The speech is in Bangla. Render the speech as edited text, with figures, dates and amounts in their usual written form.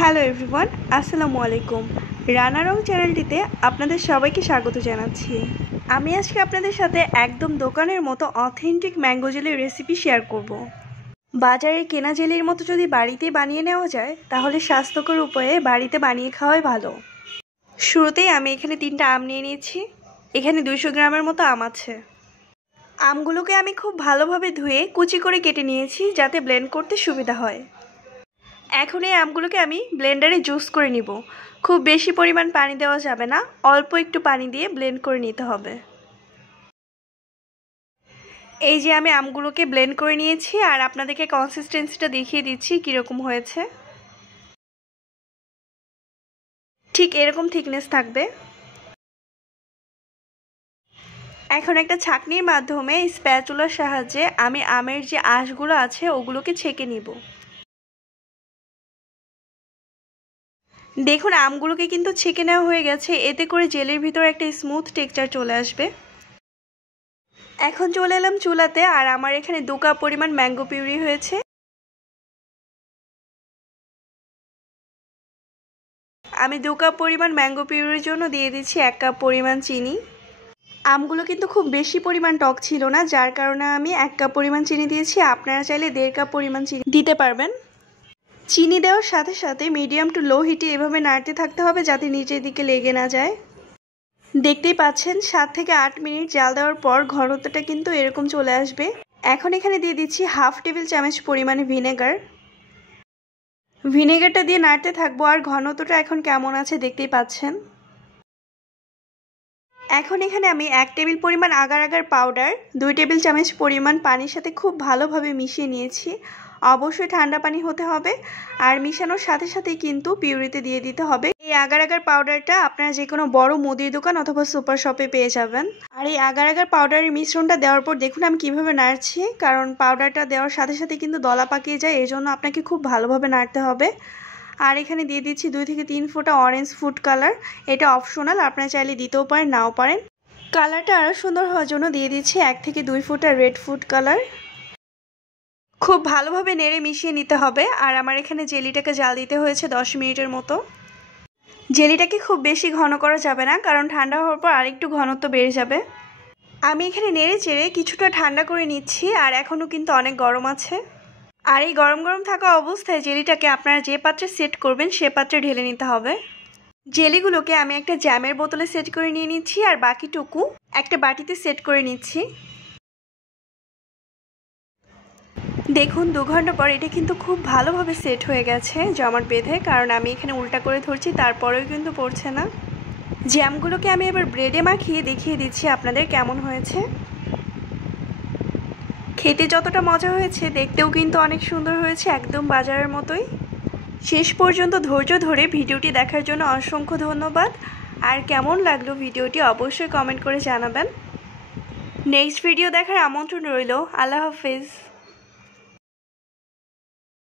হ্যালো এভরিওয়ান, আসসালামু আলাইকুম। রানা রং চ্যানেলটিতে আপনাদের সবাইকে স্বাগত জানাচ্ছি। আমি আজকে আপনাদের সাথে একদম দোকানের মতো অথেন্টিক ম্যাঙ্গো জেলির রেসিপি শেয়ার করব। বাজারে কেনা জেলির মতো যদি বাড়িতে বানিয়ে নেওয়া যায় তাহলে স্বাস্থ্যকর উপায়ে বাড়িতে বানিয়ে খাওয়াই ভালো। শুরুতেই আমি এখানে 3টা আম নিয়ে নিয়েছি। এখানে 200 গ্রামের মতো আম আছে। আমগুলোকে আমি খুব ভালোভাবে ধুয়ে কুচি করে কেটে নিয়েছি যাতে ব্লেন্ড করতে সুবিধা হয়। এখন এই আমগুলোকে আমি ব্লেন্ডারে জুস করে নিব। খুব বেশি পরিমাণ পানি দেওয়া যাবে না, অল্প একটু পানি দিয়ে ব্লেন্ড করে নিতে হবে। এই যে আমি আমগুলোকে ব্লেন্ড করে নিয়েছি আর আপনাদেরকে কনসিস্টেন্সিটা দেখিয়ে দিচ্ছি কীরকম হয়েছে। ঠিক এরকম থিকনেস থাকবে। এখন একটা ছাঁকনির মাধ্যমে স্প্যাচুলার সাহায্যে আমি আমের যে আঁশগুলো আছে ওগুলোকে ছেঁকে নিব। দেখুন আমগুলোকে কিন্তু ছেঁকে নেওয়া হয়ে গেছে, এতে করে জেলের ভিতরে একটা স্মুথ টেক্সচার চলে আসবে। এখন চলে এলাম চুলাতে আর আমার এখানে 2 কাপ পরিমাণ ম্যাঙ্গো পিউরি হয়েছে। আমি 2 কাপ পরিমাণ ম্যাঙ্গো পিউরির জন্য দিয়ে দিচ্ছি 1 কাপ পরিমাণ চিনি। আমগুলো কিন্তু খুব বেশি পরিমাণ টক ছিল না, যার কারণে আমি 1 কাপ পরিমাণ চিনি দিয়েছি। আপনারা চাইলে 1.5 কাপ পরিমাণ চিনি দিতে পারবেন। চিনি দেওয়ার সাথে সাথে মিডিয়াম টু লো হিটে এভাবে নাড়তে থাকতে হবে যাতে নিচের দিকে লেগে না যায়। দেখতেই পাচ্ছেন 7 থেকে 8 মিনিট জাল দেওয়ার পর ঘনত্বটা কিন্তু এরকম চলে আসবে। এখন এখানে দিয়ে দিচ্ছি 1/2 টেবিল চামচ পরিমাণে ভিনেগারটা দিয়ে নাড়তে থাকবো। আর ঘনত্বটা এখন কেমন আছে দেখতেই পাচ্ছেন। এখন এখানে আমি 1 টেবিল পরিমাণ আগার আগার পাউডার 2 টেবিল চামচ পরিমাণ পানির সাথে খুব ভালোভাবে মিশিয়ে নিয়েছি। অবশ্যই ঠান্ডা পানি হতে হবে আর মিশানোর সাথে সাথেই কিন্তু পিউরিতে দিয়ে দিতে হবে। এই আগার আগার পাউডারটা আপনারা যে কোনো বড় মুদির দোকান অথবা সুপার শপে পেয়ে যাবেন। আর এই আগার আগার পাউডারের মিশ্রণটা দেওয়ার পর দেখুন আমি কিভাবে নাড়ছি, কারণ পাউডারটা দেওয়ার সাথে সাথে কিন্তু দলা পাকিয়ে যায়, এর জন্য আপনাকে খুব ভালোভাবে নাড়তে হবে। আর এখানে দিয়ে দিচ্ছি 2 থেকে 3 ফোঁটা অরেঞ্জ ফুড কালার। এটা অপশনাল, আপনারা চাইলে দিতেও পারেন নাও পারেন। কালারটা আরও সুন্দর হওয়ার জন্য দিয়ে দিচ্ছি 1 থেকে 2 ফোঁটা রেড ফুড কালার। খুব ভালোভাবে নেড়ে মিশিয়ে নিতে হবে। আর আমার এখানে জেলিটাকে জাল দিতে হয়েছে 10 মিনিটের মতো। জেলিটাকে খুব বেশি ঘন করা যাবে না, কারণ ঠান্ডা হওয়ার পর আরেকটু ঘনত্ব বেড়ে যাবে। আমি এখানে নেড়ে চেড়ে কিছুটা ঠান্ডা করে নিচ্ছি আর এখনও কিন্তু অনেক গরম আছে। আর এই গরম গরম থাকা অবস্থায় জেলিটাকে আপনারা যে পাত্রে সেট করবেন সে পাত্রে ঢেলে নিতে হবে। জেলিগুলোকে আমি একটা জ্যামের বোতলে সেট করে নিয়ে নিচ্ছি আর বাকিটুকু একটা বাটিতে সেট করে নিচ্ছি। দেখুন 2 ঘন্টা পর এটা কিন্তু খুব ভালোভাবে সেট হয়ে গেছে জমাট বেঁধে, কারণ আমি এখানে উল্টা করে ধরছি তারপরেও কিন্তু পড়ছে না। জ্যামগুলোকে আমি এবার ব্রেডে মাখিয়ে দেখিয়ে দিচ্ছি আপনাদের কেমন হয়েছে। খেতে যতটা মজা হয়েছে দেখতেও কিন্তু অনেক সুন্দর হয়েছে, একদম বাজারের মতোই। শেষ পর্যন্ত ধৈর্য ধরে ভিডিওটি দেখার জন্য অসংখ্য ধন্যবাদ। আর কেমন লাগলো ভিডিওটি অবশ্যই কমেন্ট করে জানাবেন। নেক্সট ভিডিও দেখার আমন্ত্রণ রইল। আল্লাহ হাফেজ।